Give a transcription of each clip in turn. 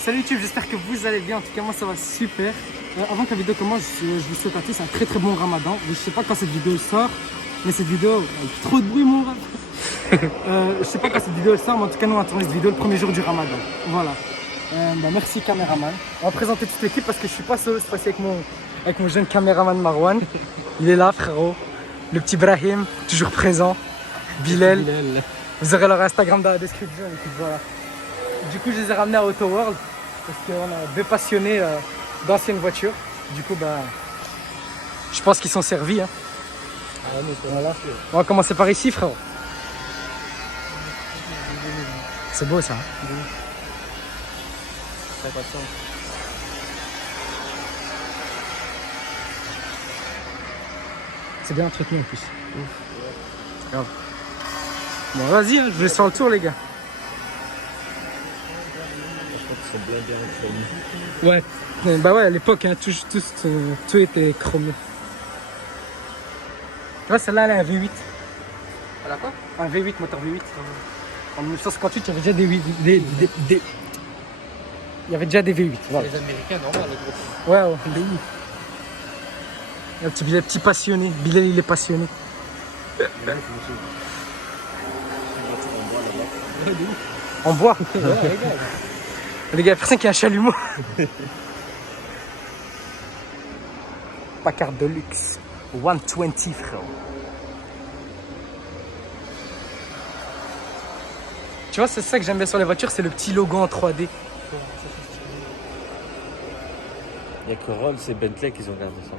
Salut YouTube, j'espère que vous allez bien. En tout cas, moi ça va super. Avant que la vidéo commence, je vous souhaite à tous un très bon ramadan. Je sais pas quand cette vidéo sort, mais cette vidéo. Trop de bruit, mon rap. Je sais pas quand cette vidéo sort, mais en tout cas, nous on attend cette vidéo le premier jour du ramadan. Voilà. Merci, caméraman. On va présenter toute l'équipe parce que je suis pas seul cette fois-ci avec mon jeune caméraman Marwan. Il est là, frérot. Le petit Brahim, toujours présent. Bilal. Vous aurez leur Instagram dans la description. Et puis voilà. Du coup, je les ai ramenés à Auto World parce qu'on a deux passionnés d'anciennes voitures. Du coup, je pense qu'ils sont servis. Hein. Voilà. On va commencer par ici, frérot. C'est beau ça. Hein. Ça n'a pas de sens. C'est bien entretenu en plus. Grave. Bon, vas-y, hein, je vous laisse faire le tour, les gars. Ouais, bah ouais, à l'époque, hein, tout était chromé. Là, celle-là, elle a un V8. Elle a quoi? Un V8, moteur V8. En 1958, il y avait déjà des il y avait déjà des V8. Voilà. Les Américains, normal, le gros. Ouais, des ouf. Un petit Bilal, petit passionné. Bilal, il est passionné. En bois. Ouais, regarde. Les gars, personne qui a un chalumeau. Packard de luxe. 120, frérot. Tu vois, c'est ça que j'aime bien sur les voitures, c'est le petit logo en 3D. Il n'y a que Rolls et Bentley qui ont gardé ça.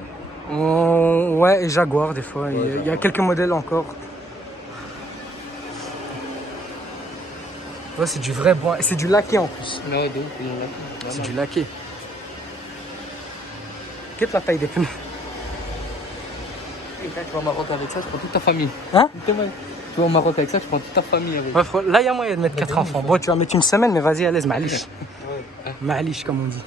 Oh, ouais, et Jaguar des fois. Ouais, Il y a quelques modèles encore. Ouais, c'est du vrai bois. Et c'est du laqué en plus. Ouais, de ouf, ils l'ont laqué. C'est du laqué. Quelle est la taille des pneus? Quand tu vas au Maroc avec ça, tu prends toute ta famille. Hein? Tu vas au Maroc avec ça, tu prends toute ta famille avec. Ouais, là, il y a moyen de mettre 4 enfants. Bon, tu vas mettre une semaine, mais vas-y, à l'aise, ma'alish. Ma'alish, comme on dit.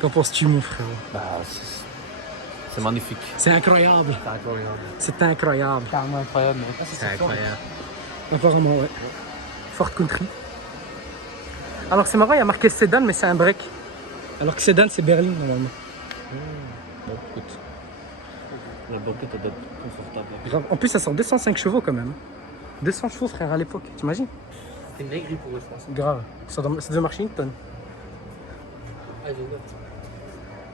Qu'en penses-tu, mon frère? C'est magnifique. C'est incroyable. C'est incroyable. C'est incroyable. Carrément incroyable. C'est incroyable. Apparemment, ouais. Ford Country. Alors, c'est marrant, il y a marqué Sedan, mais c'est un break. Alors que Sedan, c'est berline, normalement. Bon, écoute. La banquette, elle doit être confortable. Grave. En plus, ça sort 205 chevaux quand même. 200 chevaux, frère, à l'époque. T'imagines? C'est une aigrie pour eux, je pense. Grave. Ça devait marcher une tonne. Ah, j'ai note.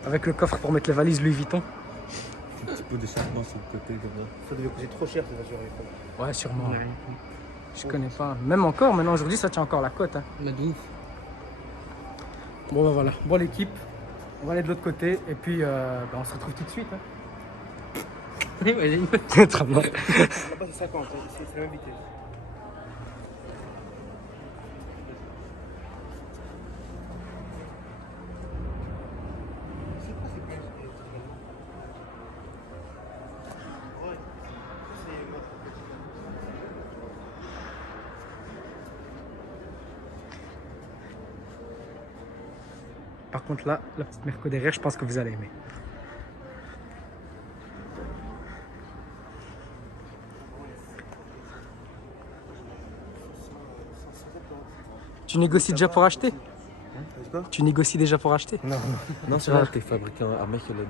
Avec le coffre pour mettre les valises Louis Vuitton. Un petit peu d'échappement sur le côté, comme ça. Ça devait coûter trop cher, ces voitures à l'époque. Ouais, sûrement. Je connais pas. Même encore, maintenant, aujourd'hui, ça tient encore la cote. Hein. Mais de ouf. Bon, voilà. Bon, l'équipe, on va aller de l'autre côté. Et puis, on se retrouve tout de suite. Hein. Ouais, j'ai une Très bien. Là-bas, c'est 50, c'est la même vitesse. Par contre, là, la petite Merco derrière, je pense que vous allez aimer. Tu négocies déjà pour acheter? Tu négocies déjà pour acheter? Non, c'est là, t'es fabriqué à Mechelen.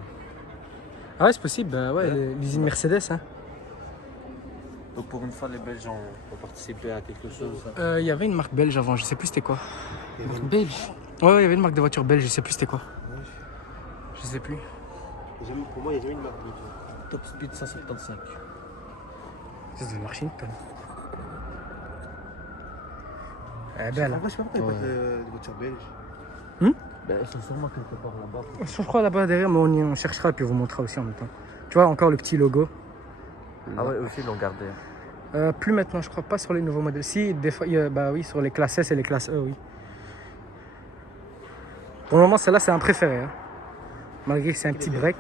Ah ouais, c'est possible. Bah ouais, l'usine Mercedes. Hein. Donc pour une fois, les Belges ont participé à quelque chose. Il y avait une marque belge avant, je sais plus c'était quoi. Marque belge. Ouais, il y avait une marque de voiture belge, je sais plus c'était quoi. Je sais plus. Pour moi, il y a jamais une marque belge. Top Speed 175. Ça devait marcher une tonne. Eh ben là. Moi, je sais pas pourquoi il n'y a pas de voiture belge. Ben, ils sont sûrement quelque part là-bas. Je crois là-bas derrière, mais on cherchera et puis on vous montrera aussi en même temps. Tu vois, encore le petit logo. Ah ouais, aussi, ils l'ont gardé. Plus maintenant, je crois pas sur les nouveaux modèles. Si, des fois, bah oui, sur les classes S et les classes E, oui. Pour le moment, celle-là, c'est un préféré. Hein. Malgré que c'est un petit break.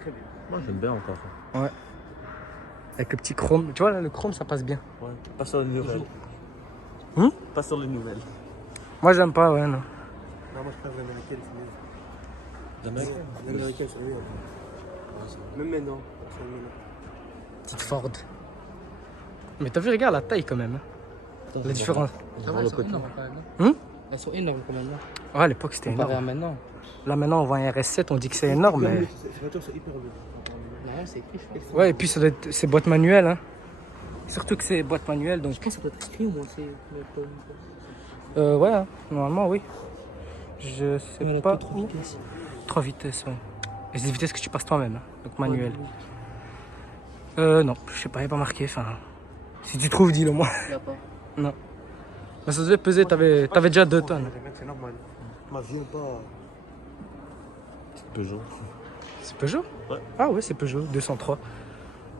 Très bien. Moi, j'aime bien encore. Ouais. Avec le petit chrome. Tu vois, là, le chrome, ça passe bien. Ouais. Pas sur les nouvelles. Pas sur les nouvelles. Moi, j'aime pas, ouais, non. Non, moi, je préfère l'américaine, c'est mieux. Jamais. L'américaine, c'est mieux. Même maintenant. c'est mieux. Petite Ford. Mais t'as vu, regarde la taille quand même. Hein. La différence. Ça va, le elles sont côté. énormes quand même. Hein. Hum Elles sont énormes quand même. Ouais, à l'époque, c'était Comparé à énorme. maintenant. Là, maintenant, on voit un RS7, on dit que c'est énorme, mais... Ces voitures sont hyper lourdes. Non, c'est écrit, je pense. Ouais, et puis ça doit être... c'est boîte manuelle, hein. Surtout que c'est boîte manuelle, donc... Je pense que ça doit être écrit au moins. Ouais, hein, normalement, oui. Je sais Elle a pas que 3 où. vitesses. 3 vitesses, ouais. Et c'est des vitesses que tu passes toi-même, hein, donc manuel. Ouais, Non, je sais pas, il n'est pas marqué, enfin... Si tu trouves, dis-le moi. il y a pas. Non. Mais ça devait peser, t'avais déjà 2 tonnes. C'est normal. Ma vie ou pas. Peugeot. C'est Peugeot? Ouais. Ah ouais, c'est Peugeot, 203.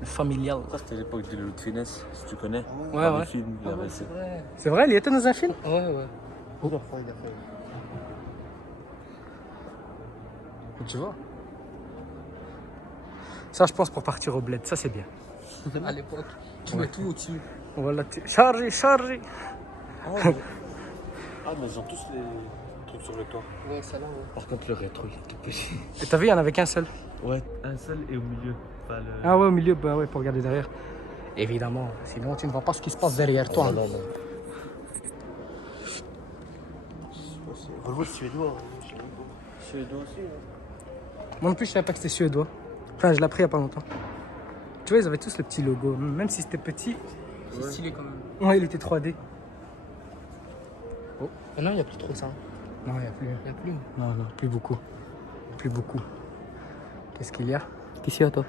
Le familial. Ça, c'était l'époque de Louis de Finesse, si tu connais. Ouais, Dans ouais. le film, il avait ça. C'est vrai, il était dans un film? Ouais, ouais. Plusieurs fois, il a fait. Tu vois. Ça, je pense, pour partir au bled, ça c'est bien. À l'époque, tu mets tout au-dessus. Voilà, chargé, chargé. Ah, mais ils ont tous les trucs sur le toit. Ouais, ça là, ouais. Par contre, le rétro, il est tout petit. Et t'as vu, il y en avait qu'un seul. Ouais, un seul et au milieu. Pas le... Ah ouais, au milieu, bah ouais, pour regarder derrière. Évidemment, sinon tu ne vois pas ce qui se passe derrière toi. Non, non. Volvo suédois. Suédois aussi. Moi non plus, je savais pas que c'était suédois. Enfin, je l'ai appris il y a pas longtemps. Tu vois, ils avaient tous le petit logo. Même si c'était petit, C'est stylé quand même. ouais, il était 3D. Maintenant, il n'y a plus trop ça. Non, il n'y a plus. Il n'y a plus. Non, non, plus beaucoup. Plus beaucoup. Qu'est-ce qu'il y a? Qu'est-ce qu'il y a, toi?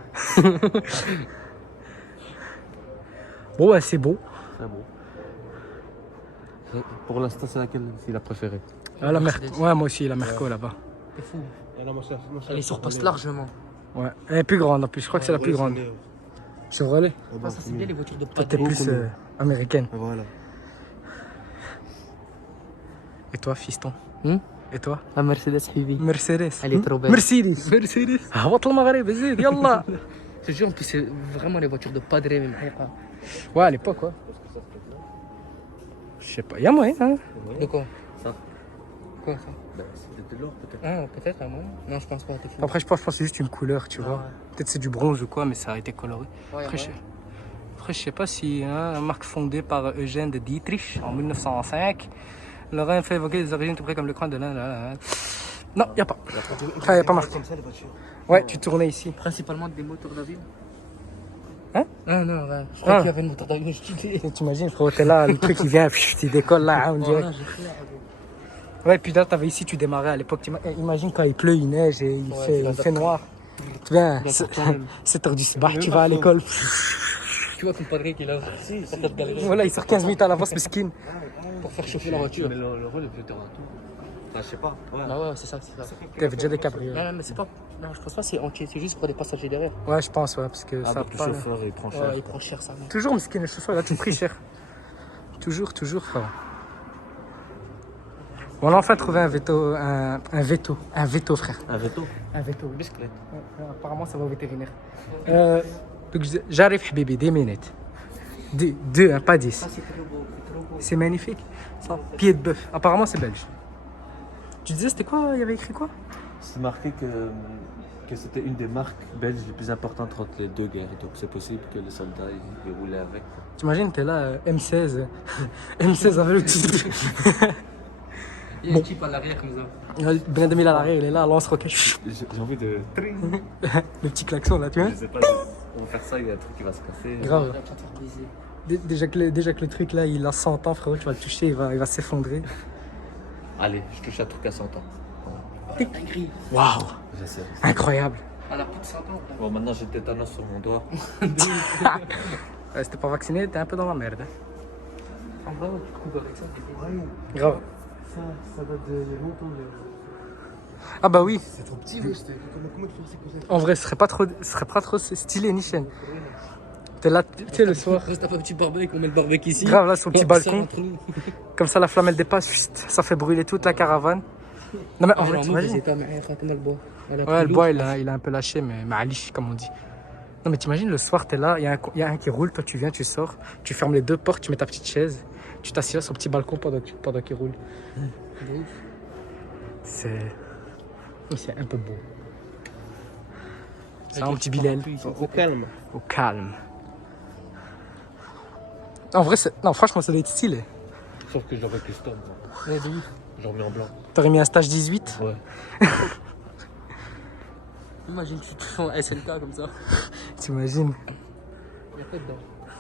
Bon, ouais, c'est beau. C'est beau. Pour l'instant, c'est laquelle c'est la préférée? Ah, la Mercedes. Ouais, moi aussi, la Merco là-bas. C'est fou. Alors, mon cher, Elle les surpasse largement. Ouais, elle est plus grande en plus. Je crois que c'est la plus grande. Chevrolet. Ah, ça, c'est bien les voitures de Toi, t'es padré. plus américaine. Voilà. Et toi, fiston? Et toi? La Mercedes Heavy. Mercedes. Elle est trop belle. Mercedes. Mercedes. هبط المغرب زيد يلا. Je te jure, en plus, c'est vraiment les voitures de padré, même. Ouais, à l'époque, ouais. Je sais pas, il y a moyen, hein. De quoi? Ça. Quoi, ça? Ben, c'était de l'or, peut-être. Ah, peut-être, à moi. Non, je pense pas. T'es fou. Après, je pense que c'est juste une couleur, tu vois. ouais. Peut-être c'est du bronze ou quoi, mais ça a été coloré. Ouais, Après, ouais. Après, je sais pas si une marque fondée par Eugène de Dietrich en 1905 leur a fait évoquer des origines tout près comme le coin de l'Inde. Non, il n'y a pas. Il n'y a pas marqué. Comme ça, les voitures. Ouais, tu tournais ici. Principalement des moteurs d'avion. Hein? Ah non, ouais. Je crois Ah. qu'il y avait une moteur d'avion, je disais. T'imagines, frérot, t'es là, le truc il vient, il décolle là, on dirait. Voilà, j'ai cru. Ouais, puis là, t'avais ici, tu démarrais à l'époque. Imagine quand il pleut, il neige et il Ouais, fait, noir. Tu viens, Dans ton temps même. 7h du soir, tu vas à l'école. Tu vois ton padré qui est là. Cette galerie. Voilà, il sort 15 minutes à l'avance, mesquine. Pour faire chauffer la voiture. Mais le rôle est plus terrain tout. Enfin, je sais pas. Ouais. Ah ouais, c'est ça, c'est ça. T'avais déjà des cabriolets. Non, mais c'est pas. Non, je pense pas que c'est entier, c'est juste pour des passagers derrière. Ouais, je pense, ouais, parce que Ah, ça donc le parle. chauffeur, il prend cher. Ouais, il prend cher ça. mec. Toujours, mesquine, le chauffeur, il a tout pris cher. Toujours, frère. On a enfin trouvé un veto, un veto, frère. Un veto. Un veto. Bisclette. Apparemment, ça va au vétérinaire. Donc, j'arrive, Habibi, 10 minutes. Deux, hein, pas 10. Ah, c'est trop beau, c'est trop beau. C'est magnifique. Ça, pied de bœuf. Apparemment, c'est belge. Tu disais, c'était quoi? Il y avait écrit quoi? C'est marqué que c'était une des marques belges les plus importantes entre les deux guerres. Donc c'est possible que les soldats ils roulaient avec. T'imagines, t'es là, M16. M16 avec le petit. Il y a un type à l'arrière comme ça. Ben 2000 à l'arrière, il est là, lance-roquette. J'ai envie de. Le petit klaxon là, tu vois? Je sais pas, on va faire ça, il y a un truc qui va se casser. Grave. Il va te faire baiser. Déjà que le truc là, il a 100 ans, frérot, tu vas le toucher, il va s'effondrer. Allez, je touche un truc à 100 ans. Dinguerie. Waouh, J'essaie. incroyable. Elle a plus de 100 ans. là. Bon, maintenant j'ai le tétanos sur mon doigt. Si t'es pas vacciné, t'es un peu dans la merde. En vrai, tu coupes avec ça, t'es Grave. Ça date de longtemps. Ah bah oui, C'est trop petit, mais comment tu fais ça comme ça? en vrai, ce serait pas trop stylé, ni chaîne. T'es là, tu sais, le soir. Reste un petit barbecue, on met le barbecue ici. Grave, là, sur le petit Et on sert balcon. entre nous. Comme ça, la flamme, elle dépasse, chut, ça fait brûler toute la caravane. Non mais en Ah, vrai, non, t'imagines? mais c'est pas mais Fatima le bois. Elle a Ouais, pris le bois, l'eau. il a un peu lâché, mais malish, comme on dit. Non, mais t'imagines, le soir, t'es là, il y a un qui roule, toi, tu viens, tu sors, tu fermes les deux portes, tu mets ta petite chaise, tu t'assieds sur le petit balcon pendant qu'il roule. De ouf. C'est un peu beau. C'est Avec un le petit Bilal. Au calme. Au calme. En vrai, non, franchement, ça doit être stylé. Sauf que je l'aurais custom. Moi. Ouais, de ouf. J'en mets en blanc. T'aurais mis un stage 18? Ouais. Imagine, tu fais un SLK comme ça. T'imagines? Il y a pas dedans.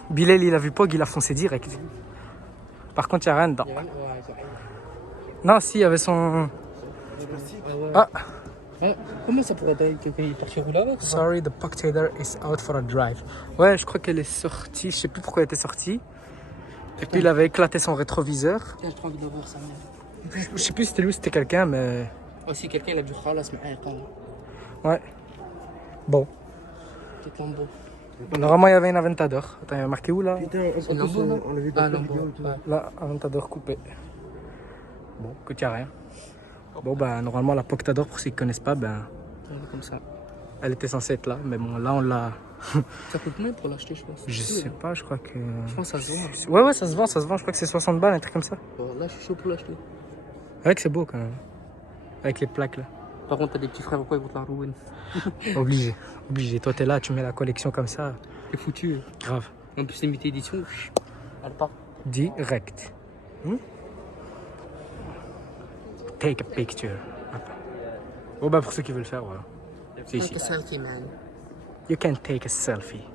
Bilal, il a vu Pog, il a foncé direct. Par contre, il n'y a rien dedans. Il y a rien. Ouais, c'est rien. Non, si, il y avait son... Ah ouais. Ah, Ah, comment ça pourrait être quelqu'un qui est parti rouler avec ça? sorry, the Pugtailor is out for a drive. Ouais, je crois qu'elle est sortie, je sais plus pourquoi elle était sortie. Et puis il avait éclaté son rétroviseur. Tiens, j'ai trop envie de voir ça. Je sais plus si c'était lui ou c'était quelqu'un, mais... Oh, si quelqu'un il a dû khalas, mais Ouais. Bon. peut-être Lambo. Normalement, il y avait un Aventador. Attends, il y a marqué où là? Putain, C'est Lambo, non? on l'a vu dans Ah, la Lambo. vidéo et tout. Ouais. Là, Aventador coupé. Bon, écoute, il n'y a rien. Bon, bah, normalement, la Pugtailor, pour ceux qui ne connaissent pas, ben, On est comme ça. elle était censée être là. Mais bon, là, on l'a... Ça coûte combien pour l'acheter, je pense? Je sais pas, je crois que... Je pense que ça se vend. Ouais, ça se vend, ça se vend. Je crois que c'est 60 balles, un truc comme ça. Bon, là, je suis chaud pour l'acheter. C'est vrai que c'est beau quand même. Avec les plaques là. Par contre, t'as des petits frères ou quoi, ils vont te la ruiner. Obligé, obligé. Toi, t'es là, tu mets la collection comme ça. T'es foutu. Grave. En plus, limité édition, elle part. Direct. Take a picture. Bon, bah, pour ceux qui veulent le faire, voilà. C'est ici. selfie, man. You can take a selfie.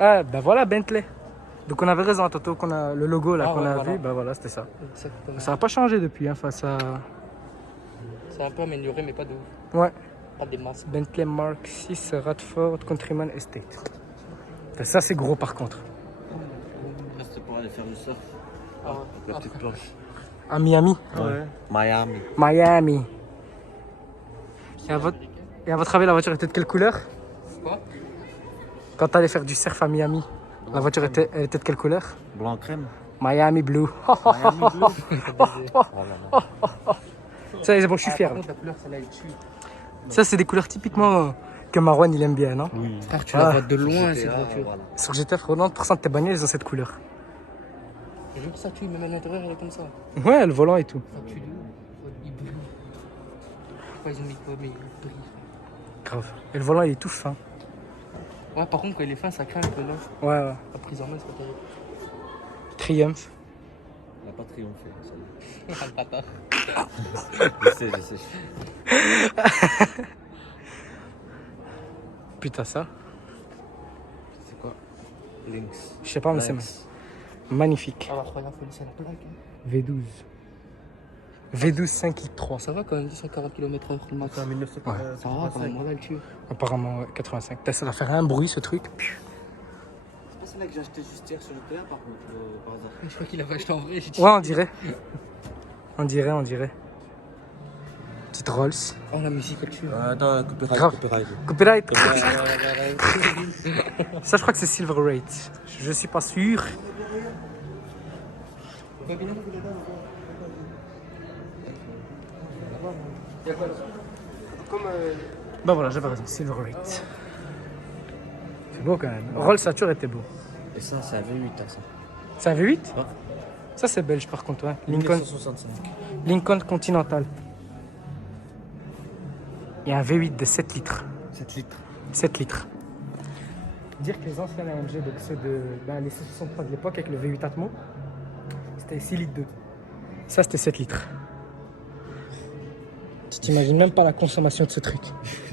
Ah, bah voilà, Bentley. Donc, on avait raison, Toto, qu'on a le logo là Ah, qu'on ouais, a voilà. vu. Bah voilà, c'était ça. Exactement. Ça n'a pas changé depuis, hein, face à. C'est un peu amélioré, mais pas de ouf. Ouais. Pas des masses. Bentley Mark 6 Radford Countryman Estate. Ça, c'est gros par contre. Là, c'était pour aller faire du surf. Ah, La petite planche. À Miami. Ouais. Miami. Miami. Et à votre avis, la voiture était de quelle couleur? Quoi? Quand t'allais faire du surf à Miami, la voiture elle était de quelle couleur? Blanc crème. Miami Blue. Miami bleu. Voilà. Ça, c'est bon, je suis fier. Par contre, la couleur, celle-là, elle tue. Ça, c'est des couleurs typiquement que Marwan il aime bien, non? Oui. Frère, tu Ah. la vois de loin, GTA, cette voiture. voilà. Sur GTA, 90% de tes bagnoles, ils ont cette couleur. Je jure, ça tue, même à l'intérieur, elle est comme ça. Ouais, le volant et tout. Ça tue de ouf. Il brille. Pourquoi ils ont mis quoi, mais il brille. Grave. Et le volant, il est tout fin. Ouais, par contre, quand il est fin, ça craint un peu là. Ouais, ouais. La prise en main, c'est pas terrible. Triumph. Elle n'a pas triomphé, celle-là. Ah, le bâtard. Je sais. Putain, ça. C'est quoi? Lynx. Je sais pas, mais c'est Lynx. magnifique. Ah, incroyable, faut laisser la plaque. V12. V12 5 litres 3. Ça va quand même, 240 km/h le max. C'est en 1985. Ça va quand même, moi là, le tue. Apparemment, ouais, 85. Putain, ça va faire un bruit ce truc. C'est pas celle-là que j'ai acheté juste hier sur le terrain par contre, par hasard. Je crois qu'il avait acheté en vrai, j'ai dit. Ouais, on dirait. On dirait. Petite Rolls. Oh, la musique, elle tue. Attends, copyright. Grave. Copyright. Copyright. Ça, je crois que c'est Silver Rate. Je suis pas sûr. Bah voilà, j'avais raison. Silver Rate. C'est beau quand même. Rolls, ça a toujours été beau. Et ça, c'est un V8, hein, ça. C'est un V8? Ouais. Ça, c'est belge par contre, ouais. Lincoln, 1965. Lincoln Continental. Il y a un V8 de 7 litres. 7 litres. 7 litres. Dire que les anciens AMG, donc ceux de les C63 de l'époque avec le V8 Atmo, c'était 6 litres 2. Ça, c'était 7 litres. Tu t'imagines même pas la consommation de ce truc.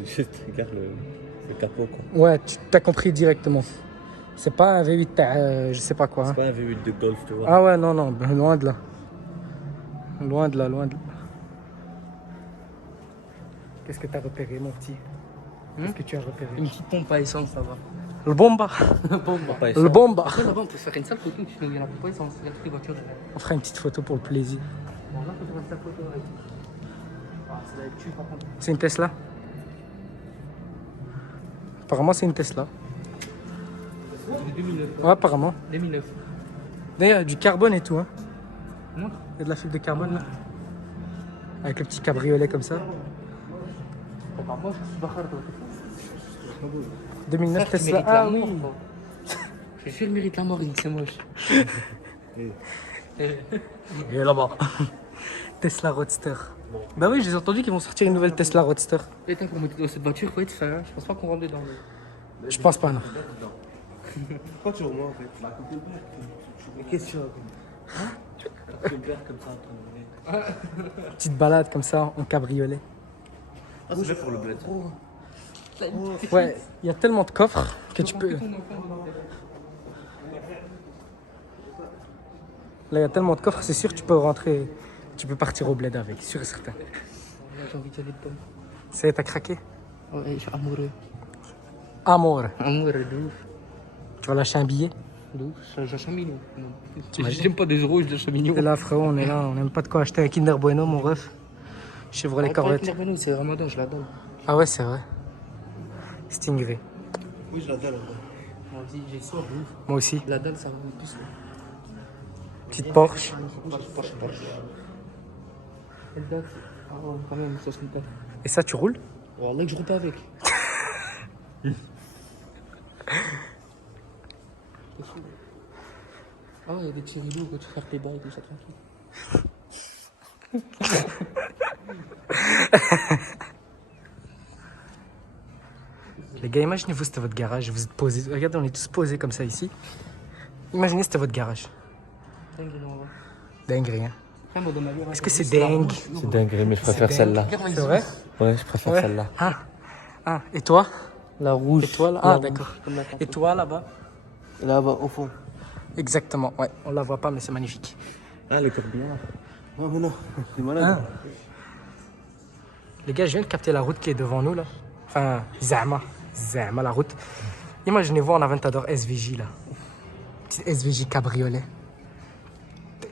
Juste regarde le capot, quoi. Ouais, tu t'as compris directement. C'est pas un V8, je sais pas quoi. C'est hein. pas un V8 de Golf, tu vois. Ah ouais, non, ben, loin de là. Loin de là. Qu'est-ce que t'as repéré, mon petit? Qu'est-ce que tu as repéré? Une petite pompe à essence, ça va. Le bomba. Bombe. Pas Le bomba. Après, là-bas, on peut faire une sale photo, tu nous dis la pompe à essence. Il y a toutes les voitures. On fera une petite photo pour le plaisir. Bon, là, faut faire une sale photo avec. Ah, ça va être tue, par contre. C'est une Tesla? Apparemment, c'est une Tesla. De 2009. Ouais, apparemment. 2009. D'ailleurs, il y a du carbone et tout. Hein. Non? Il y a de la fibre de carbone là. Avec le petit cabriolet comme ça. Bon, bah, moi, je suis Bahar, toi. 2009 Frère, tu Tesla. mérites la Ah oui. mort, toi. Je suis sûr, il mérite la mort, il dit que c'est moche. Et là-bas. Tesla Roadster. Bah oui, j'ai entendu qu'ils vont sortir une nouvelle Tesla Roadster. Putain, pour monter dans cette voiture, faut être fin. Je pense pas qu'on rentre dedans. Je pense pas, non. Pourquoi toujours moi en fait? Bah, comme ton père. Mais qu'est-ce que tu racontes? Comme ton père, comme ça, en train de venir. Petite balade comme ça, en cabriolet. Ah, c'est fait pour le bled. ça. Ouais, il y a tellement de coffres que tu peux... Là, il y a tellement de coffres, c'est sûr que tu peux rentrer... Tu peux partir au bled avec, sûr et certain. J'ai envie d'y aller dedans. Ça y est, t'as craqué? Ouais, je suis amoureux. Amour. Amoureux de ouf. Tu vas lâcher un billet? De ouf, je lâche un million. T'imagines? J'aime pas des euros, je lâche un million. Et là, frérot, on est là, on n'aime pas de quoi acheter un Kinder Bueno, mon ref. Chevrolet Corvette. C'est Ramadan, je la donne. Ah ouais, c'est vrai. Stingray. Oui, je la dalle. Moi aussi, j'ai soif de ouf. Moi aussi. La dalle, ça vaut plus. Petite Porsche. Porsche. Elle date. Ah ouais, quand même, 60 ans. Et ça, tu roules? Wallah, que je roule pas avec. C'est fou. Ah, il y a des petits rideaux quand tu fais tes bails, tout ça tranquille. Les gars, imaginez-vous, c'était votre garage. Vous êtes posés. Regardez, on est tous posés comme ça ici. Imaginez, c'était votre garage. Dingue, non, ouais. Dingue, hein. Après, moi, dans ma vie, Est-ce que c'est dingue? C'est dingue, mais je préfère dingue. celle-là. C'est vrai? Ouais, je préfère Ouais. celle-là. Ah, et toi? La rouge. Et toi, là? Ah, d'accord. Et toi, là-bas? Là-bas, au fond. Exactement, ouais. On la voit pas, mais c'est magnifique. Ah, le corbillard. Non, mais non, t'es malade. Ah. Les gars, je viens de capter la route qui est devant nous, là. Enfin, Zama, la route. Imaginez-vous en Aventador SVJ, là. Petite SVJ cabriolet.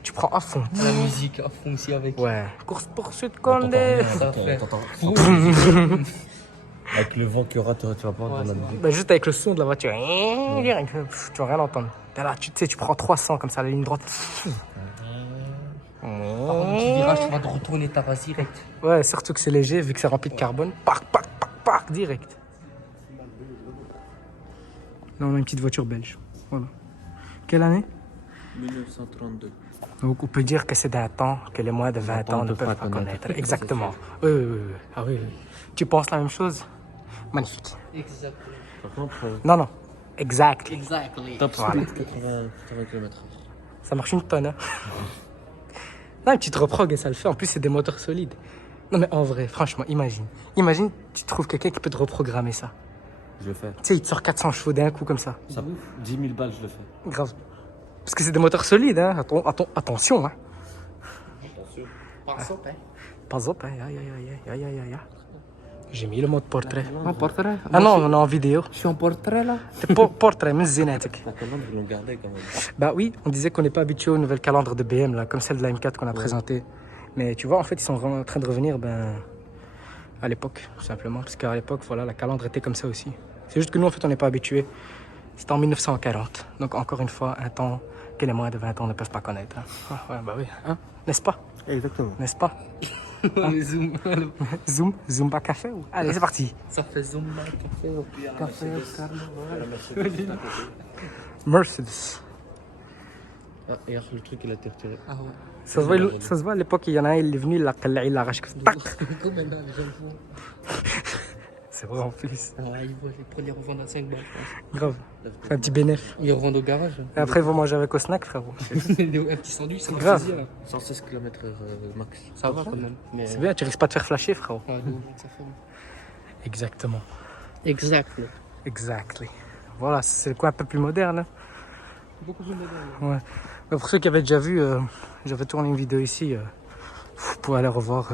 Tu prends à fond. La musique à fond aussi avec. Ouais. Course-poursuite Condé. Ça fait. Avec le vent qu'il y aura, tu vas pas dans la musique. Bah, juste avec le son de la voiture. Tu vas rien entendre. T'es là, tu sais, tu prends 300 comme ça, la ligne droite. Par contre, tu virage, tu vas te retourner ta race direct. Ouais, surtout que c'est léger, vu que c'est rempli de carbone. Parc, direct. Là, on a une petite voiture belge. Voilà. Quelle année? 1932. Donc, on peut dire que c'est d'un temps que les moins de 20 ans ne peuvent pas connaître. Exactement. Oui. Ah oui. Tu penses la même chose? Magnifique. Exactement. Par contre, Non. Exact. Exactly. top Voilà. speed 80 km/h. Ça marche une tonne, hein. Non, une petite reprog et ça le fait. En plus, c'est des moteurs solides. Non, mais en vrai, franchement, imagine. Imagine, tu trouves quelqu'un qui peut te reprogrammer ça. Je le fais. Tu sais, il te sort 400 chevaux d'un coup comme ça. Ça, 10 000 balles, je le fais. Grave. Parce que c'est des moteurs solides, hein. Attention, hein. Passe au pain. Pas op, hein. Aïe. J'ai mis le mode portrait. En portrait? Ah non, on est en vidéo. Je suis en portrait là. C'est portrait, mais zénatek. La commande, ils l'ont gardé quand même. Bah oui, on disait qu'on n'est pas habitué aux nouvelles calandres de BM, là, comme celle de la M4 qu'on a présentée. Mais tu vois, en fait, ils sont en train de revenir à l'époque, tout simplement. Parce qu'à l'époque, voilà, la calandre était comme ça aussi. C'est juste que nous, en fait, on n'est pas habitués. C'était en 1940. Donc, encore une fois, un temps que les moins de 20 ans ne peuvent pas connaître. Hein. Ah, ouais, bah oui, hein? N'est-ce pas? Exactement. N'est-ce pas? On est zoom. Zumba café ou... Allez, c'est parti. Ça fait zumba, café, carnaval. Mercedes. Ah, et alors, le truc, il a été retiré. Ah ouais. Ça se voit à l'époque, il y en a un, il est venu, il l'arrache. Tac. Comme maintenant, les gens le font. C'est vrai en plus. Ouais, ils vont les revendre à 5 balles, je Grave. C'est un petit bénéf. pense. Ils revendent au garage. Et après, ils vont manger avec au snack, frérot. Un petit sandwich, ça Grave. fait plaisir. 116 km/h max. Ça va quand même. Mais... C'est bien, tu risques pas de faire flasher, frérot. Ouais, de ouf, ça fait. Exactement. Exactly. Exactly. Voilà, c'est le coin un peu plus moderne. Hein. Beaucoup plus moderne. Ouais. Mais pour ceux qui avaient déjà vu, j'avais tourné une vidéo ici. Vous pouvez aller revoir.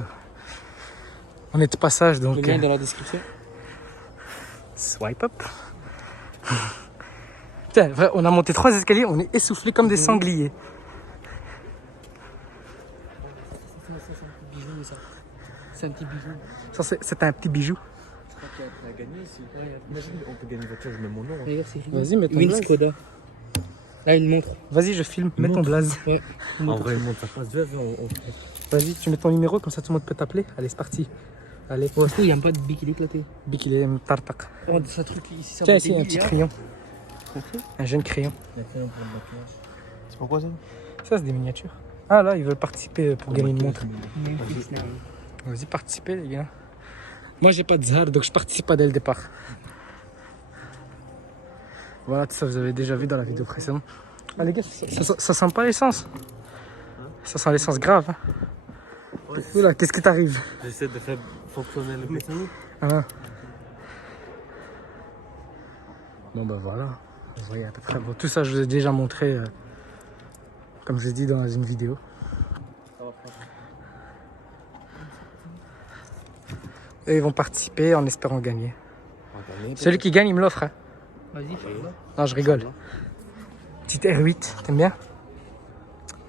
On est de passage, donc. Le lien est dans la description. Swipe up. Putain, vrai, on a monté 3 escaliers, on est essoufflés comme des sangliers. C'est un petit bijou. Ça, c'est un petit bijou. Je crois qu'il y a gagné ici. Imagine, on peut gagner une voiture, je mets mon nom. Regarde, c'est Vas-y, mets ton Win blaze. Skoda. Là, une montre. Vas-y, je filme. Mets ton blaze. Ouais. En vrai, montre, ça passe bien. Vas-y, tu mets ton numéro, comme ça tout le monde peut t'appeler. Allez, c'est parti. Allez. Pour l'instant, il n'y a pas de bic, il est éclaté. Bic, il est tartac. Oh, ce truc ici, ça Tiens, va ici, un petit débiler, crayon. hein. Un jeune crayon. C'est pourquoi ça? Ça, c'est des miniatures. Ah, là, ils veulent participer pour gagner une montre. Magnifique, là. Vas-y, participez, les gars. Moi, j'ai pas de zahar, donc je participe pas dès le départ. Voilà, tout ça vous avez déjà vu dans la vidéo précédente. Ah les gars, ça sent pas l'essence. Ça sent l'essence grave. Hein. Ouais. Oula, qu'est-ce qui t'arrive? J'essaie de faire fonctionner le mécanique. Ah. Bon bah voilà, vous voyez à peu près. Bon, tout ça je vous ai déjà montré, comme je l'ai dit dans une vidéo. Et ils vont participer en espérant gagner. Celui qui gagne, il me l'offre. Hein. Vas-y, fais-le. Non, je rigole. Petite R8, t'aimes bien?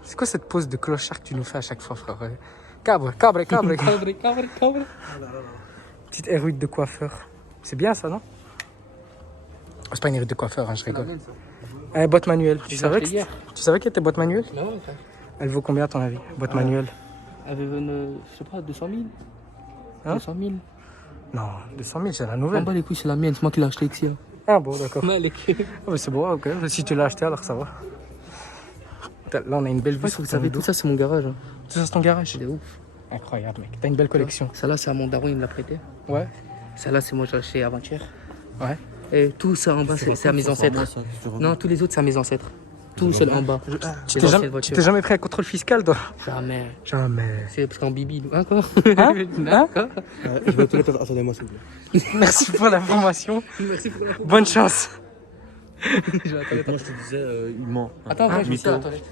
C'est quoi cette pose de clochard que tu nous fais à chaque fois, frère? Cabre. Cabre. Petite R8 de coiffeur. C'est bien ça, non? Oh, c'est pas une R8 de coiffeur, hein, je rigole. Allez, boîte manuelle. Tu savais qu'il y était boîte manuelle? Non, frère. Elle vaut combien à ton avis? Boîte manuelle? Elle avait je sais pas, 200 000. Hein? 200 000. Non, 200 000, c'est la En nouvelle. bas les couilles, c'est la mienne, c'est moi qui l'ai acheté ici. Ah bon, d'accord. Mais les couilles. Ah, mais c'est bon, ok. Si tu l'as acheté, alors ça va. Là, on a une belle vue sur Vous le savez, tout ça, c'est mon garage. Hein. Tout ça, c'est ton garage? C'est ouf. Incroyable, mec. T'as une belle collection. Celle-là, c'est à mon daron, il me l'a prêté. Ouais. Celle-là, c'est moi, j'ai acheté avant-hier. Ouais. Et tout ça en bas, c'est à mes ancêtres. Non, tous les autres, c'est à mes ancêtres. Tout seul en bas. Tu Les t'es anciennes jamais, voitures. pris un contrôle fiscal, toi? Jamais. Jamais. C'est parce qu'en bibi. Hein, quoi? Hein? Hein? Quoi? Je vais aux toilettes, attendez-moi s'il vous plaît. Merci pour l'information. Merci pour la photo. Bonne chance. Je vais attendre. Moi je te disais, il ment. Attends, Hein? je vais à la toilette.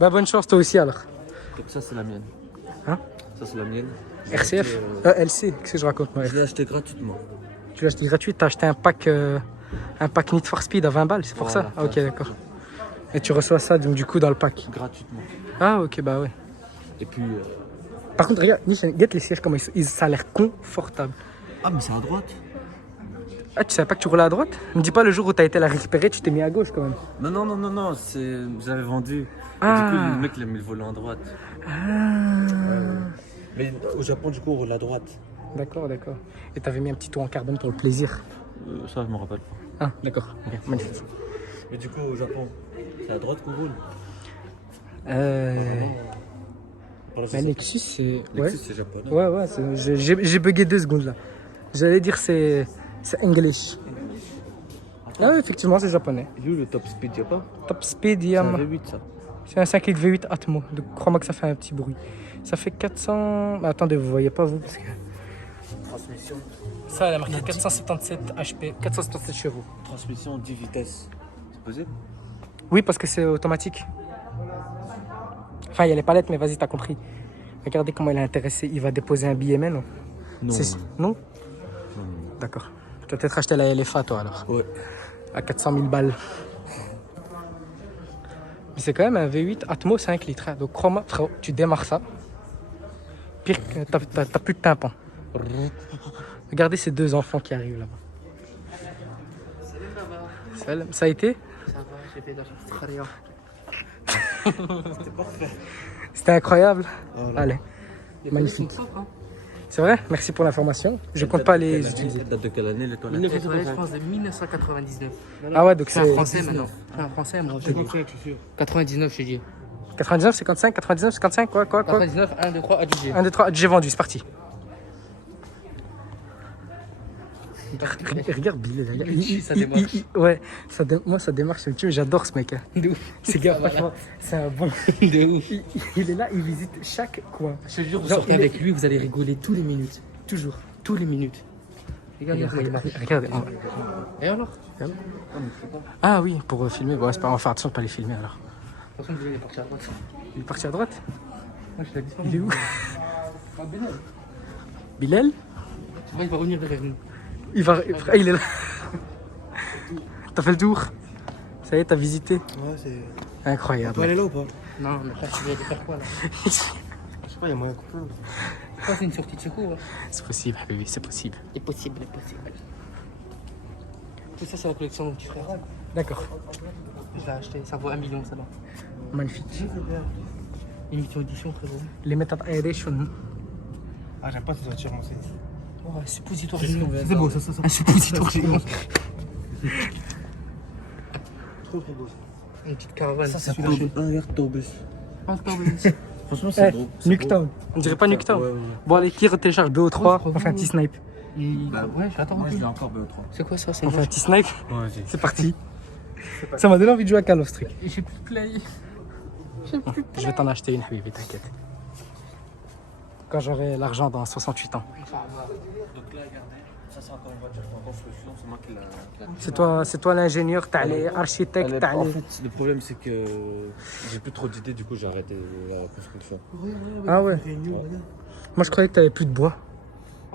Bah, bonne chance, toi aussi, alors. Donc ça c'est la mienne. Hein? Ça c'est la mienne. RCF? LC, qu'est-ce que je raconte, moi? Je l'ai acheté gratuitement. Tu l'as acheté gratuit, t'as acheté un pack Need for Speed à 20 balles, c'est pour Voilà, ça? Ah, ok, d'accord. Et tu reçois ça, donc, du coup, dans le pack. Gratuitement. Ah, ok, bah ouais. Et puis... Par contre, regarde, guette les sièges, comment ça a l'air confortable. Ah mais c'est à droite. Ah, tu savais pas que tu roulais à droite? Me dis pas le jour où t'as été la récupérer, tu t'es mis à gauche quand même. Non, c'est... J'avais vendu. Ah. Et du coup le mec il a mis le volant à droite. Ah. Mais au Japon, du coup, on roule à droite. D'accord. Et t'avais mis un petit tour en carbone pour le plaisir. Ça je me rappelle pas. Ah, d'accord. Ok, magnifique. Mais du coup, au Japon, c'est à droite qu'on roule. Voilà, Mais Lexus, c'est. Ouais, Lexus, c'est japonais. ouais, j'ai bugué 2 secondes là. J'allais dire c'est English. Ah, oui, effectivement, c'est japonais. Et lui le top speed y'a pas? Top Speed, C'est un V8 ça. c'est un 5 litres V8 Atmo. Donc, crois-moi que ça fait un petit bruit. Ça fait 400. Mais attendez, vous voyez pas vous parce que. Transmission. Ça, elle a marqué 477 HP, 477 chevaux. Transmission 10 vitesses. C'est possible? Oui, parce que c'est automatique. Enfin, il y a les palettes, mais vas-y, t'as compris. Regardez comment il est intéressé. Il va déposer un billet, mais non. Non. Non? D'accord. Tu vas peut-être acheter la LFA, toi, alors. Ouais. À 400 000 balles. Mais c'est quand même un V8 Atmo 5 litres. Hein. Donc, crois-moi, frérot, tu démarres ça. Pire que t'as plus de tympan. Regardez ces 2 enfants qui arrivent là-bas. Salam. Ça a été? Ça va, j'ai fait de la chance. Très bien. C'était parfait. C'était incroyable. Voilà. Allez, Les magnifique. toilettes sont propres, hein. C'est vrai? Merci pour l'information. Je compte pas les utiliser. Date de quelle année les toilettes? Les toilettes, je pense, de 1999. Ah ouais, donc Je suis un c'est français maintenant. Je suis un français, moi. Je dis. 99, je t'ai dit. 99, 55, 99, 55, quoi? 99, 1, 2, 3, adjugé. 1, 2, 3, j'ai vendu, c'est parti. Regarde Billy, là. Ça démarche. Ouais, moi ça démarche sur YouTube, j'adore ce mec. Hein. De ouf. Ce gars, franchement, c'est un bon. De ouf. Il est là, il visite chaque coin. Je te jure, vous Genre, sortez avec lui, vous allez rigoler tous les minutes. Toujours. Tous les minutes. Regarde, comment il marche. Regarde. Et alors? Ah oui, pour filmer, bon, c'est pas, on va faire attention de pas les filmer alors. De toute façon, il est parti à droite. Il est parti à droite? Moi, je l'ai dit. Il est où? Bilal? Moi, il va revenir derrière nous. Ah, il est là. T'as fait le tour? Ça y est, t'as visité? Ouais, c'est. On peut Incroyable. aller là ou pas? Non, mais frère, tu veux aller faire quoi là? Je sais pas, il y a moyen de couper. Je crois que c'est une sortie de secours. Hein. C'est possible, bébé, c'est possible. C'est possible, c'est possible. Tout ça, c'est la collection de mon petit frère. D'accord. Je l'ai acheté, ça vaut 1 million, ça va. Magnifique. Émission édition, frérot. Limited edition. Ah, j'aime pas ces voitures, moi, c'est. Oh, un suppositoire géant. C'est beau, ça. Un suppositoire géant. Trop beau. Une petite caravane. Ça, c'est celui-là. beau. Regarde Tourbus. Franchement Eh, c'est beau. C'est Nuketown. On dirait pas Nuketown. Ouais. Bon, allez, qui télécharge 2 ou 3, Ouais, on fait un petit snipe. Ouais, j'attends. Moi je l'ai encore BO3. C'est quoi ça? C'est On fait un moche. petit snipe, Ouais, vas-y. c'est parti. Ça m'a donné envie de jouer à Call of Truc. J'ai plus de play. Je vais t'en acheter une, Habibi, t'inquiète. Quand j'aurai l'argent dans 68 ans. Donc là, regardez, ça c'est encore une voiture en construction, c'est moi qui l'a. C'est toi l'ingénieur, t'as les architectes, t'as En les... fait, le problème c'est que j'ai plus trop d'idées, du coup j'ai arrêté la construction. Ah ouais. Moi je croyais que t'avais plus de bois.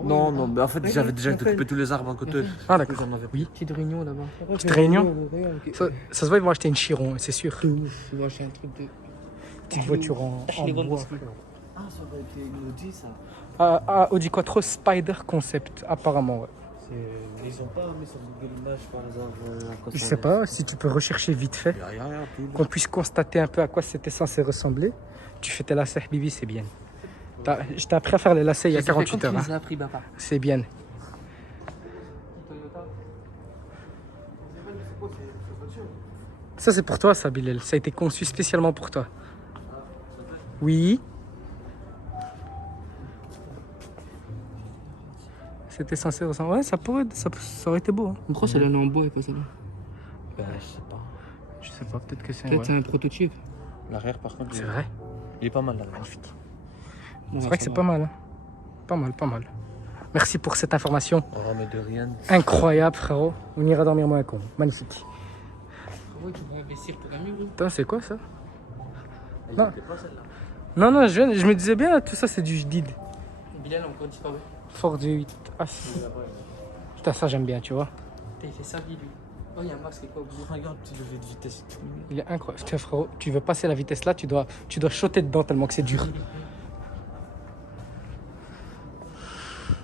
Non, non, mais en fait j'avais déjà coupé tous les arbres à côté. Ah d'accord. J'en avais Oui. Petite réunion là-bas. Petite réunion. Ok. Ça se voit, ils vont acheter une Chiron, c'est sûr. De ouf. Ils vont acheter un truc de. Petite voiture en Les bois. grandes Ah, ça aurait été une Audi, ça. Audi Quattro Spider Concept, apparemment. Ouais. Ils ont pas mis sur Google Images par hasard à quoi Je ça sais ressemble. pas si tu peux rechercher vite fait, Y a rien, tout. qu'on puisse constater un peu à quoi c'était censé ressembler. Tu fais tes lacets, Bibi, c'est bien. Je t'ai appris à faire les lacets il y a 48 heures. Hein. Appris, papa. C'est bien. Ça c'est pour toi, ça, Bilal. Ça a été conçu spécialement pour toi. Oui. C'était censé ressembler. Ouais, ça aurait été beau. Hein. Pourquoi celle-là elle est en bois et pas celle-là? Ben, je sais pas. Je sais pas, peut-être que c'est. Peut-être Ouais. c'est un prototype. L'arrière par contre, C'est vrai. il est pas mal là. Magnifique. C'est vrai que c'est pas mal. Hein. Pas mal, pas mal. Merci pour cette information. Oh, mais de rien. Incroyable, frérot. On ira dormir moins con. Magnifique. Oui, tu vas investir pour un mur. Putain, c'est quoi ça? Elle Non. était pas celle-là. Non, je me disais bien, tout ça c'est du jdid. Bilal, on compte pas. Ford V8. Ah, putain, ça j'aime bien, tu vois. Il fait sa vie lui. Oh, il y a un masque et quoi au bout. Regarde, petit levé de vitesse. Il est incroyable. Putain, frérot, tu veux passer la vitesse là, tu dois shotter dedans tellement que c'est dur.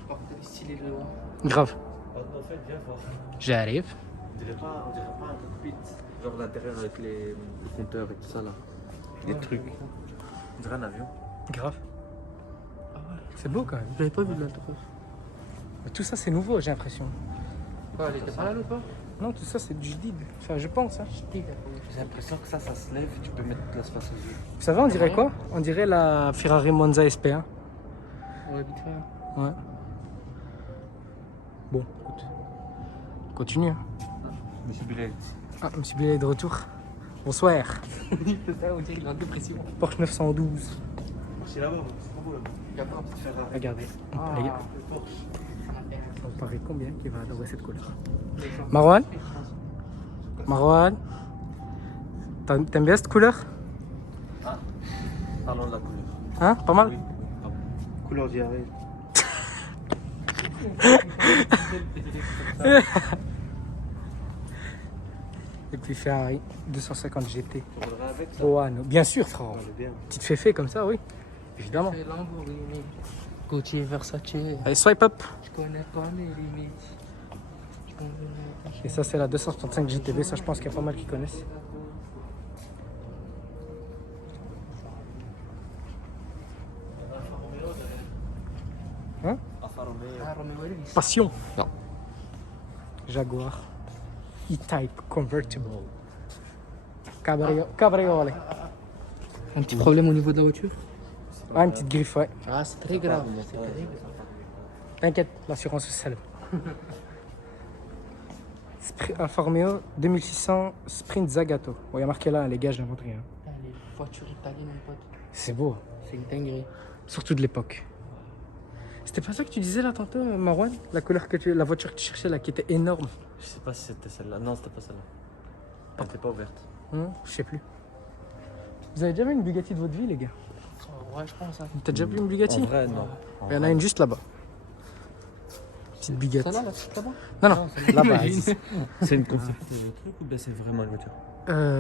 Par contre, il est stylé le loin. Grave. En fait, viens voir. J'arrive. On dirait pas un cockpit. Genre l'intérieur avec les compteurs et tout ça là. Les trucs. On dirait un avion. Grave. Ah ouais. C'est beau quand même. Je l'avais pas vu là, tout ça. Mais tout ça c'est nouveau, j'ai l'impression. Quoi, elle était pas là l'autre fois? Non, tout ça c'est du jdid. Enfin, je pense. Hein. J'ai l'impression que ça se lève et tu peux mettre place passager. Vous savez, on dirait quoi? On dirait la Ferrari Monza SP1. Ouais, vite fait. Ouais. Bon, écoute. Continue. Hein. Monsieur Billet. Ah, monsieur Billet est de retour. Bonsoir. Il fait ça, on dirait qu'il est en dépression. Porsche 912. C'est là-bas, c'est pas beau là-bas. Il y a pas un petit Ferrari. Regardez. Les gars, Le Porsche. on paraît combien qui va adorer cette couleur? Marwan? Marwan? T'aimes bien cette couleur? Parlons de la couleur. Hein? Pas mal? Oui. Couleur diarrhée. Et puis Ferrari 250 GT. Tu voudrais avec ça? Boano. Bien sûr, frère. On est bien. Petite féfé comme ça, oui. Évidemment. C'est Lamborghini. Gauthier, Versace. Allez, swipe up. Je connais pas mes limites. Je connais Et ça, c'est la 265 GTB. Ça, je pense qu'il y a pas mal qui connaissent. Hein? Alfa Romeo. Ah, Romeo Elvis. Passion. Non. Jaguar. E-Type Convertible. Cabriolet. Un petit problème au niveau de la voiture? Ah, une petite griffe, ouais. Ah, c'est très grave. C'est très grave. T'inquiète, l'assurance se salve. Alfa Romeo 2600 Sprint Zagato. Bon, il y a marqué là, les gars, je n'invente rien. Ah, les voitures italiennes, mon pote. C'est beau, C'est une dinguerie. surtout de l'époque. C'était pas ça que tu disais là tantôt, Marwan? La couleur la voiture que tu cherchais là, qui était énorme. Je sais pas si c'était celle-là. Non, c'était pas celle-là. Elle était pas ouverte. Je sais plus. Vous avez déjà vu une Bugatti de votre vie, les gars? Oh, ouais, je pense. Hein. T'as déjà vu une Bugatti? En vrai, non. Il y en a une juste là-bas. Petite Bugatti. Celle-là, là, c'est là-bas? Non, non, là-bas. C'est une concept de truc ou bien c'est vraiment une voiture?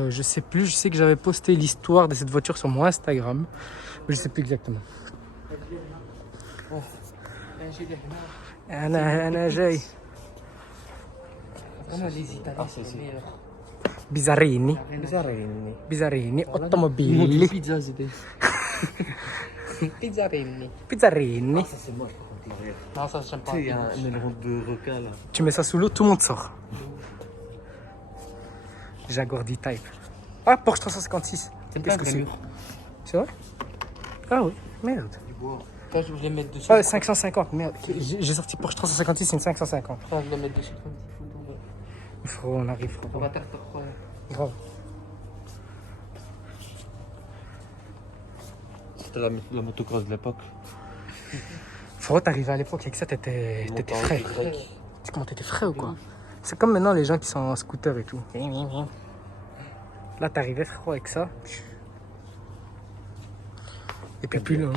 Je sais plus, je sais que j'avais posté l'histoire de cette voiture sur mon Instagram, mais je sais plus exactement. أنا جاي Vraiment, les Italiens, c'est c'est les meilleurs. Bizarrini Bizarrini. Bizarrini Mon automobili pizza, c'était. Pizzarini. Bizarrini. Ça, c'est moche par contre, l'arrière. Non, ça, j'aime pas. Tu sais, il y a un aileron de requin là. Tu mets ça sous l'eau, tout le monde sort. Jaguar D-Type. Ah, Porsche 356. C'est Qu'est-ce pas que un c'est? mur. C'est vrai? Ah oui, merde. Du bois. Là, je voulais mettre dessus. Ah ouais, 550, merde. J'ai sorti Porsche 356, c'est une 550. Je voulais mettre dessus. Comme petit photo. Frérot, on arrive, On frérot. va faire quoi? Grave. C'était la motocross de l'époque. Frérot, t'arrivais à l'époque avec ça, t'étais frais. Y. Tu comment t'étais frais ou quoi? C'est comme maintenant les gens qui sont en scooter et tout. Là, t'arrivais frérot avec ça. Et puis plus loin.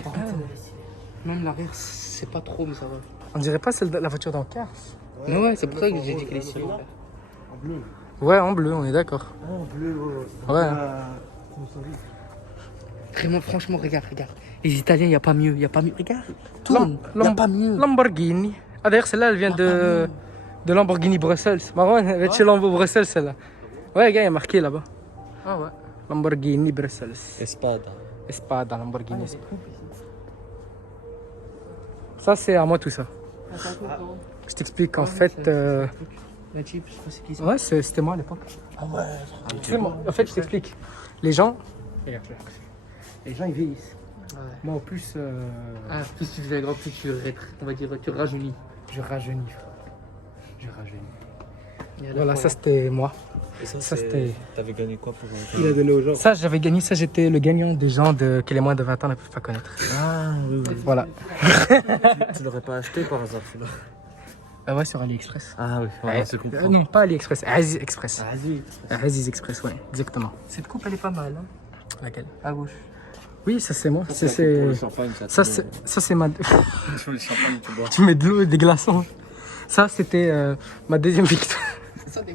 Même l'arrière, c'est pas trop, mais ça va. On dirait pas celle de la voiture dans Cars. Ouais, c'est pour ça que j'ai dit qu'elle est ici. En bleu. Ouais, en bleu, on est d'accord. En bleu, Ouais. Vraiment, franchement, regarde. Les Italiens, y a pas mieux, Regarde, tourne, y a pas mieux. Lamborghini. Ah d'ailleurs, celle-là, elle vient de Lamborghini Brussels. Marwan, elle vient de chez Lambo Brussels, celle-là. Ouais, gars, il y a marqué là-bas. Ah ouais. Lamborghini Brussels. Espada. Espada, Lamborghini Espada. Ça, c'est à moi tout ça. Je t'explique en fait. La Jeep, je sais pas c'est qui ça. Ouais, c'était moi à l'époque. Ah ouais. Tu sais, moi, en fait, je t'explique. Les gens. Regarde. Les gens, ils vieillissent. Ouais. Moi, au plus. Ah, plus tu deviens grand, plus tu on va dire, tu rajeunis. Je rajeunis. Je rajeunis. Et à la Voilà, fois, ça c'était moi. Et ça, Ça, c'était- T'avais gagné quoi pour. Il a donné aux gens. Ça, j'avais gagné. Ça, j'étais le gagnant des gens que les moins de 20 ans ne peuvent pas connaître. Ah, oui, oui. Voilà. Tu l'aurais pas acheté par hasard, celui-là? Ouais, sur AliExpress. Ah oui, Ouais, c'est compris. non, pas AliExpress. Aziz Express. Vas-y. Aziz Express, ouais, exactement. Cette coupe, elle est pas mal, hein. Laquelle? À gauche. Oui, ça c'est moi. Pour C'est le champagne, ça c'est ma. Tu veux le champagne, tu bois. Tu mets de l'eau et des glaçons. Ça c'était ma deuxième victoire. Ça, des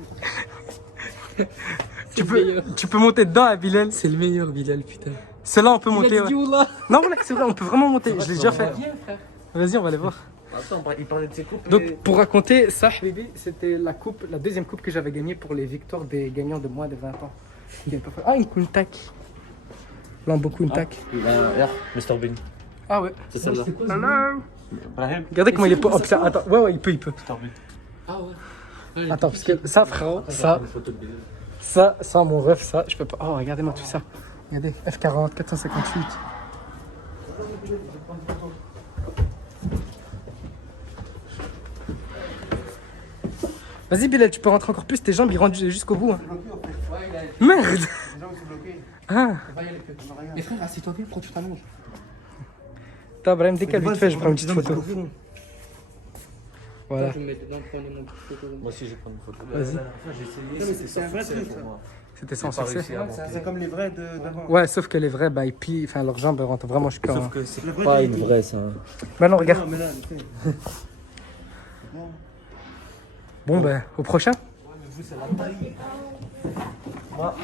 Tu peux monter dedans à Bilal. C'est le meilleur, Bilal, putain. Celle-là on peut monter. Ouais. là. Non, voilà, c'est vrai, on peut vraiment monter. Je l'ai déjà fait. Viens, frère. Vas-y, on va aller voir. Attends, il parlait de ses coupes. Donc pour raconter ça, Habibi, c'était la deuxième coupe que j'avais gagnée pour les victoires des gagnants de moins de 20 ans. Ah, une Kuntak. Lambo Kuntak. Regarde, Mr Bean. Ah ouais. C'est celle-là. Hello. Brahim. Regardez comment il est pas. Hop, ça, attends, ouais, il peut. Mr Bean. Ah ouais. Attends, parce que ça, frérot, ça, mon ref, ça, je peux pas. Oh, regardez-moi tout ça. Regardez, F40, 458. Vas-y, Bilal, tu peux rentrer encore plus, tes jambes, ils rentrent jusqu'au bout. Hein. Merde. Ah, Mais frère, assieds-toi bien, pourquoi tu t'allonges? t'as Brahim, décale vite fait, je prends une petite photo. Voilà. Je vais me mettre dedans, prendre mon petite photo. Moi aussi, je vais prendre une photo. Vas-y. J'ai essayé, c'est un vrai truc, ça. C'était sans J'ai pas succès. réussi à monter. C'est comme les vrais d'avant. Ouais, sauf que les vrais, bah, ils pillent, enfin, leurs jambes rentrent vraiment jusqu'à. Sauf que c'est Le vrai pas il- une vraie, ça. Bah non, regarde. Non, mais là, tu sais. Bon, ben, au prochain. Moi.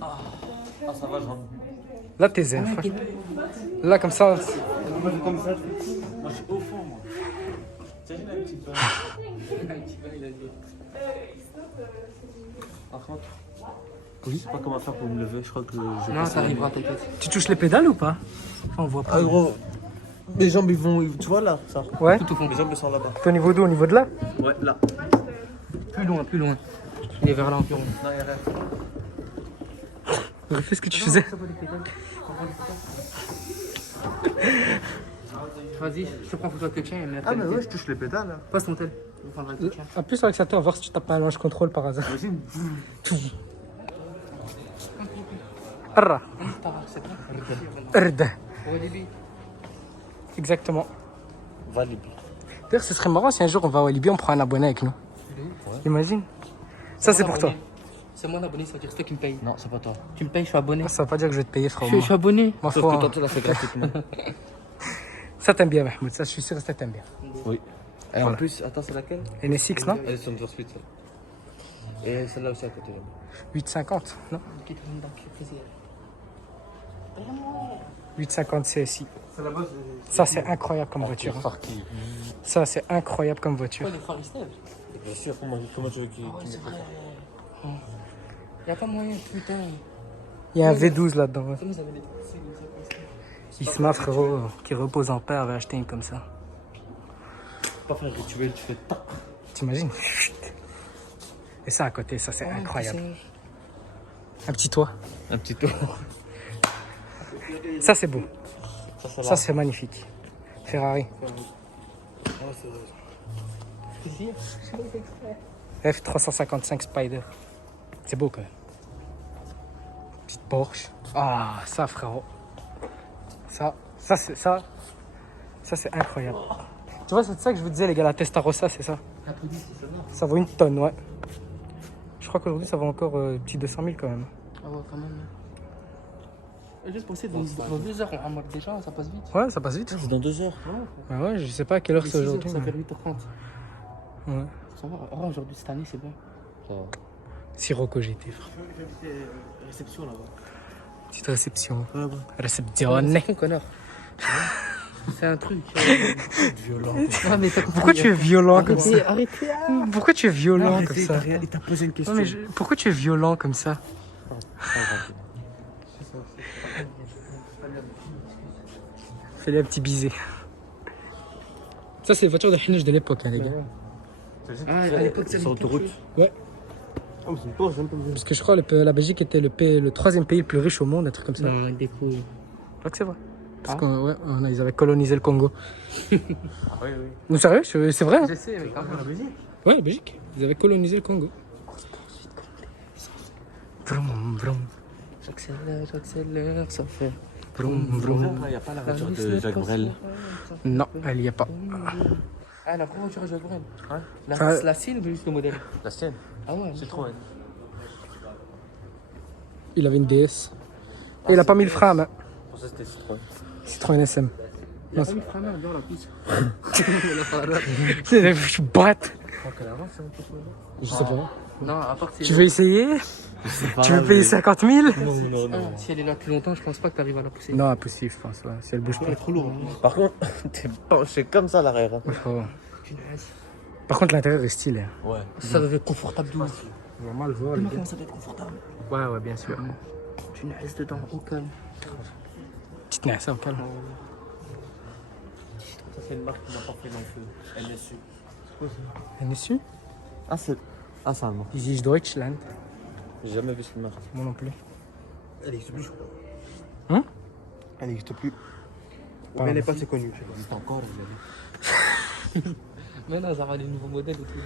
Ah, ça va, je rentre. Là, t'es zen, frère. Là, comme ça. Moi, comme ça, Moi, je suis au fond, moi. T'imagines un petit peu. Par contre, je sais pas comment faire pour me lever. Je crois que je vais Non, passer ça la nuit. arrivera, t'inquiète. Tu touches les pédales ou pas? Enfin, on voit pas. Ah, gros. Mes jambes, ils vont. Tu vois là, ça. Ouais. Tout au fond. Mes jambes, elles sont là-bas. T'es au niveau d'où? Au niveau de là? Ouais, là. Plus loin. Il est vers là environ. Non, il y a rien. Refais ce que tu faisais. Vas-y, je te prends photo avec le tien et Ah, mais ouais, je touche les pédales là. Passe ton tel. On prendra avec le tien. Appuie sur l'accélérateur, voir si tu tapes pas un launch control par hasard. Imagine. Arra. C'est bon. Arda. Au début. Exactement. Va Libye. D'ailleurs, ce serait marrant si un jour on va à Libye, on prend un abonné avec nous. Imagine. Ça, c'est pour toi. C'est moi l'abonné, ça veut dire c'est toi qui me paye. Non, c'est pas toi. Tu me payes, je suis abonné. Ça veut pas dire que je vais te payer, frère. Je suis abonné. Ma Sauf foi, que hein. toi, tu l'as fait gratuitement. Ça t'aime bien, Mahmoud. Ça, je suis sûr que ça t'aime bien. Oui. Et en plus, attends, c'est laquelle? NSX, non? Elle est sur Need for Speed, celle. Et celle-là aussi à côté. là. 850, non? Une petite ligne d'encre plaisir. 850 CSI. C'est là-bas. Ça, c'est incroyable comme voiture. hein. Farki. Ça, c'est incroyable comme voiture. Quoi, les Far East Ave? Bien sûr, comment tu veux qu'il mette ça? Y'a pas moyen, putain. Il y a un V12 là-dedans. Ouais. Ça nous avait des c'est comme ça. Isma, frérot, qui repose en paix, avait acheté une comme ça. Pas faire un rituel, tu fais tac. T'imagines? Et ça à côté, ça, c'est incroyable. Un petit toit. Un petit tour. Ça, c'est beau. Ça, Ça, c'est magnifique. Ferrari. Ici. F355 Spider. C'est beau quand même. Petite Porsche. Ah, ça frérot. Ça c'est incroyable. Tu vois, c'est ça que je vous disais les gars, la Testarossa, c'est ça. Un peu d'ici, ça va. Ça vaut une tonne, ouais. Je crois qu'aujourd'hui ça vaut encore petit 200 000 quand même. Ah ouais, quand même. Juste pour essayer dans 2 heures, on remarque déjà, ça passe vite. Ouais, ça passe vite. C'est dans 2 heures. Bah ouais, je sais pas à quelle heure Et c'est 6 heures, aujourd'hui. ça mais- fait 8h30. Ouais. Ça va, oh, aujourd'hui, cette année, c'est bon. Sirocco GT, frère. Réception là-bas. Petite réception. Ouais, ouais. Réception. C'est con, connard. C'est un truc. Violent. Ouais, mais t'as compris. Pourquoi tu es violent comme ça? Arrêtez. Pourquoi tu es violent comme ça? Il t'a posé une question. Non, mais pourquoi tu es violent comme ça? Fais-lui un petit bisé. Ça, c'est les voitures de Hinge de l'époque, hein, les gars. Ah, à l'époque, c'est Sur l'autoroute. Ouais. Oh, mais c'est une Porsche, j'aime pas. Parce que je crois que la Belgique était le troisième pays le plus riche au monde, un truc comme ça. Non, avec des couilles. Je crois que c'est vrai. Parce Ah. qu'ils avaient colonisé le Congo. Oui, oui. Non, sérieux, c'est vrai. Hein. Je sais, mais quand même. Ouais, Belgique. Ils avaient colonisé le Congo. Vroom, vroom, J'accélère, ça fait. vroom, vroom. Il n'y a pas la voiture de Jacques Brel. Non, elle y est pas. Ah, la vraie voiture à Jacques Brel. Ouais. Ah. La sienne ou juste le modèle? La sienne. Ah ouais. Citroën. Il avait une DS. Et il a pas mis le frein à main. Pour ça, c'était Citroën. Citroën SM. Il a pas mis le frein à main, regarde la pousse. Je batte. Je crois qu'elle avance un peu sur Je sais pas. Non, à part que Tu veux essayer? Tu veux payer 50 000? Non, non. Si elle est là plus longtemps, je pense pas que t'arrives à la pousser. Non, impossible, je pense. Ouais. Si elle bouge Elle pas. est trop lourde. Par contre, t'es penché comme ça à l'arrière. hein. Oh. Punaise. Par contre, l'intérieur est stylé. Ouais. Ça doit être confortable de ouf. On va mal voir, Comment comment ça doit être confortable? Ouais, bien sûr. Punaise dedans, au calme. Petite naisse, au calme. Ça, c'est une marque qui n'a pas fait long feu. NSU. NSU? Ah, c'est. Ah, c'est allemand. This is Deutschland. J'ai jamais vu cette marque. Moi non plus. Elle n'existe plus. Hein? Elle n'existe plus. Pardon. Mais elle n'est pas assez connue. Elle existe encore, vous avez. Mais non, ça va les nouveaux modèles et tout.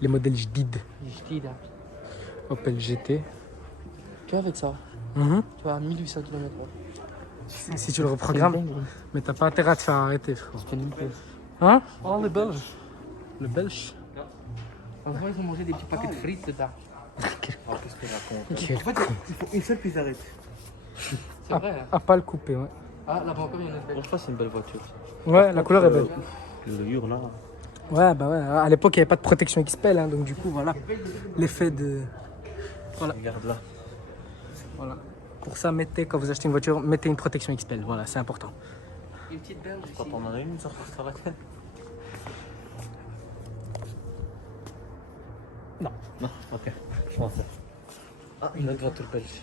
Les modèles JDID. Je dis là. Opel GT. Tu vois, avec ça, Mhm. tu vas à 1800 km/h. Si tu le reprogrammes. Mais t'as pas intérêt à te faire arrêter, frérot. C'est une pause. Hein? Oh, le Belge. Le Belge? En vrai, ils ont mangé des petits paquets de frites dedans. Oh, qu'est-ce qu'il raconte Quel En fait, il faut une seule puis ils arrêtent. C'est vrai, hein. À pas le couper, ouais. Ah, là-bas encore, il y en a une Bon, belle. je pense que c'est une belle voiture. Ouais, la couleur est belle. Le Hur là. Ouais, bah ouais. À l'époque, il n'y avait pas de protection XPEL, hein, donc du coup, voilà. L'effet de. Regarde là. Voilà. Pour ça, quand vous achetez une voiture, mettez une protection XPEL. Voilà, c'est important. Une petite belge ici. Quand on en a une, ça sur la tête. Non. Non, ok. Je pense. Ah, une autre voiture belge.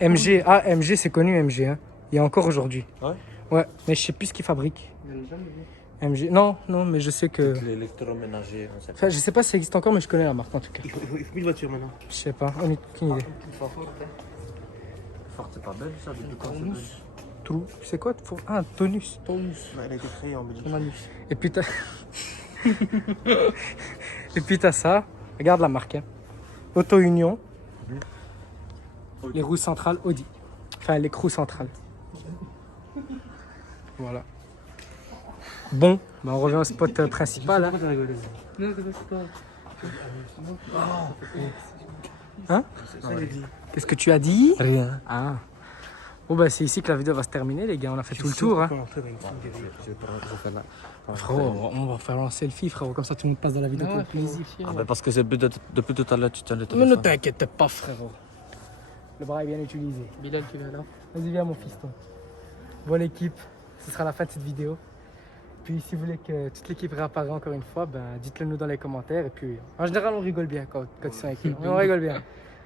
MG, MG, c'est connu, MG. Hein. Il y a encore aujourd'hui. Ouais. Ouais, mais je sais plus ce qu'ils fabriquent. Je l'ai jamais vu. MG. Non, mais je sais que. L'électroménager, on sait pas. Enfin, je sais pas si ça existe encore, mais je connais la marque en tout cas. Il faut plus de voiture maintenant. Je sais pas, on n'a aucune idée. Fort, c'est pas belge ça, depuis quand c'est belge? Trou. C'est quoi? Ah, Tonus. Tonus. Elle a été créée en Belgique. Tonus. Et puis t'as. Et puis t'as ça. Regarde la marque. Hein. Auto Union. Les roues centrales Audi. Enfin, l'écrou central. Voilà. Bon, bah on revient au spot principal. Hein. Non, c'est pas. Hein? Ça, il a dit. Qu'est-ce que tu as dit? Rien. Ah. Bon, bah c'est ici que la vidéo va se terminer, les gars. On a fait tout le tour. Hein. On peut rentrer dans une team guerrier. Je vais pas refaire là. Frérot, on va faire un selfie, frérot. Comme ça, tout le monde passe dans la vidéo pour le plaisir. Ah, bah parce que c'est depuis tout à l'heure, tu tiens le Mais téléphone. ne t'inquiète pas, frérot. Le bras est bien utilisé. Bilal qui vient là. Vas-y, viens, mon fiston. Bon, l'équipe, ce sera la fin de cette vidéo. Puis, si vous voulez que toute l'équipe réapparaisse encore une fois, ben, dites-le nous dans les commentaires. Et puis, en général, on rigole bien quand ils sont avec nous. On rigole bien.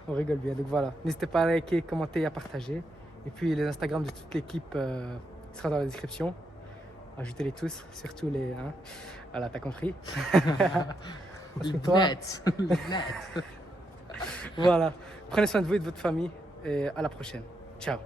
On rigole bien. Donc voilà, n'hésitez pas à liker, commenter et à partager. Et puis, les Instagrams de toute l'équipe sera dans la description. Ajoutez-les tous, surtout les. Hein. Voilà, t'as compris. Parce que toi, voilà. Prenez soin de vous et de votre famille. Et à la prochaine. Ciao.